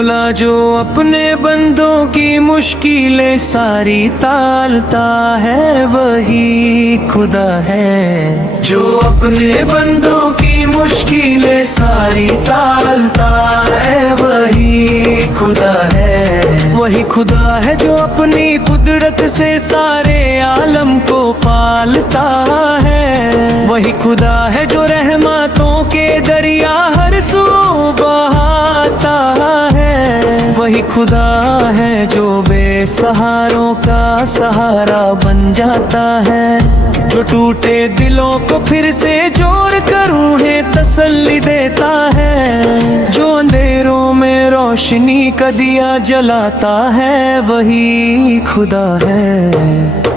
مولا جو اپنے بندوں کی مشکلیں ساری ٹالتا ہے وہی خدا ہے، جو اپنے بندوں کی مشکلیں ساری ٹالتا ہے وہی خدا ہے، وہی خدا ہے جو اپنی قدرت سے سارے عالم کو پالتا ہے، وہی خدا ہے جو رحمتوں کے دریا ہر سو بہاتا ہے، وہی خدا ہے جو بے سہاروں کا سہارا بن جاتا ہے، جو ٹوٹے دلوں کو پھر سے جوڑ کر انہیں تسلی دیتا ہے، جو اندھیروں میں روشنی کا دیا جلاتا ہے وہی خدا ہے،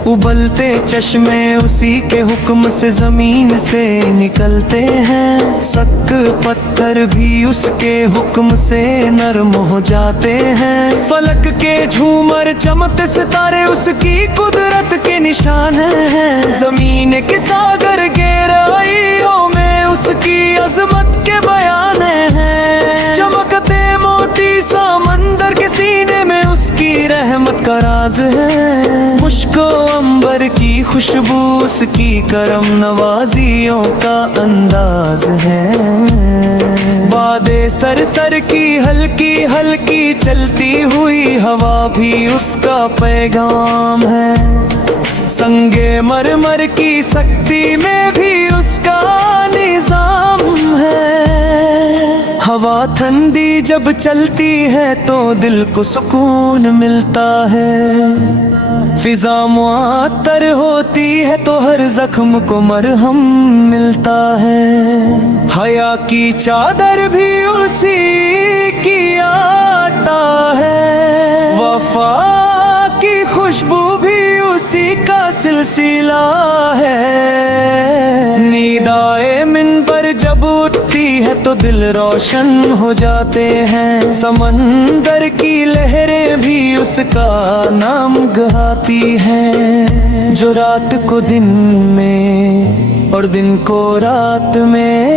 ابلتے چشمے اسی کے حکم سے زمین سے نکلتے ہیں، سک پتھر بھی اس کے حکم سے نرم ہو جاتے ہیں، فلک کے جھومر چمکتے ستارے اس کی قدرت کے نشان ہیں، زمین کے ساگر گہرائیوں میں اس کی عظمت کے بیان ہیں، چمکتے موتی سمندر کے سینے میں اس کی رحمت کا راز ہے، مشک و عنبر کی خوشبو اس کی کرم نوازیوں کا انداز ہے، باد سر کی ہلکی ہلکی چلتی ہوئی ہوا بھی اس کا پیغام ہے، سنگ مرمر کی سختی میں بھی اس کا نظام ہے، ہوا ٹھنڈی جب چلتی ہے تو دل کو سکون ملتا ہے، فضا معطر ہوتی ہے تو ہر زخم کو مرہم ملتا ہے، حیا کی چادر بھی اسی کی آتا ہے، وفا کی خوشبو بھی اسی کا سلسلہ ہے، ندائے منبر جب اٹھتی ہے تو دل روشن ہو جاتے ہیں، سمندر کی لہریں بھی اس کا نام گاتی ہیں، جو رات کو دن میں اور دن کو رات میں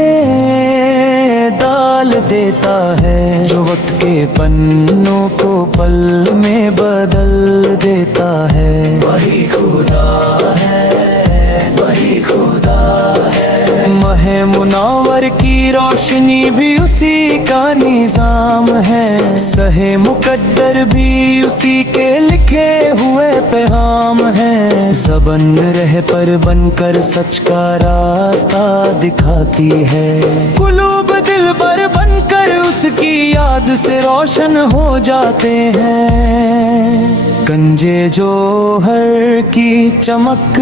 ڈال دیتا ہے، جو وقت کے پنوں کو پل میں بدل دیتا ہے، وہی خدا ہے، وہی خدا ہے، ماہ منور کی روشنی بھی اسی کا نظام ہے، سہے مقدر بھی اسی کے لکھے ہوئے پیغام ہے، زبان رہ پر بن کر سچ کا راستہ دکھاتی ہے، قلوب دل پر بن کر اس کی یاد سے روشن ہو جاتے ہیں، گنجے جوہر کی چمک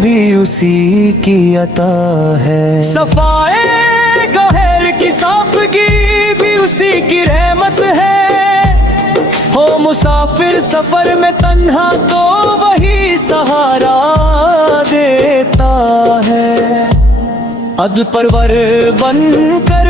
بھی اسی کی عطا ہے، صفائے گوہر کی صافگی بھی اسی کی رحمت ہے، ہو مسافر سفر میں تنہا تو وہی سہارا دیتا ہے، عدل پرور بن کر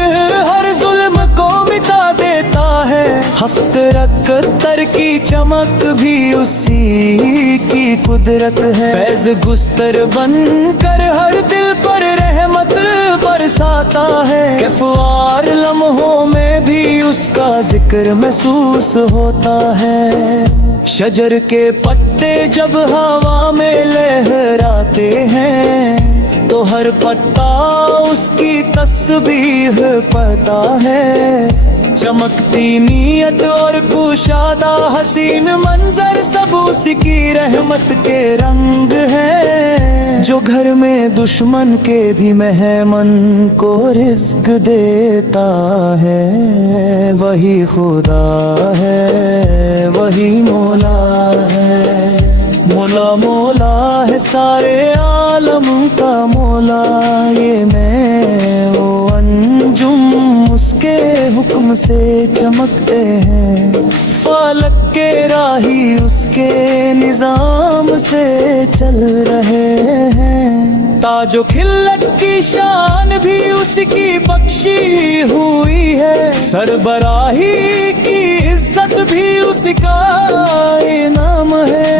ہر ظلم کو مٹا دیتا ہے، ہفت رکتر کی چمک بھی اسی کی قدرت ہے، فیض گستر بن کر ہر دل پر رحمت برساتا ہے، کیفوار لمحوں میں بھی اس کا ذکر محسوس ہوتا ہے، شجر کے پتے جب ہوا میں لہراتے ہیں تو ہر پتا اس کی تسبیح پڑھتا ہے، چمکتی نیت اور کشادہ حسین منظر سب اس کی رحمت کے رنگ ہے، جو گھر میں دشمن کے بھی مہمان کو رزق دیتا ہے، وہی خدا ہے، وہی مولا ہے، مولا مولا ہے سارے عالم کا مولا، یہ میں وہ انجم اس کے حکم سے چمکتے ہیں، فلک کے راہی اس کے نظام سے چل رہے ہیں، تاج و خلت کی شان بھی اس کی بخشی ہوئی ہے، سربراہی کی عزت بھی اس کا انعام ہے،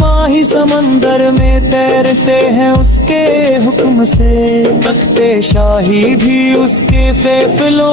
ماہی سمندر میں تیرتے ہیں اس کے حکم سے، تخت شاہی بھی اس کے فیصلوں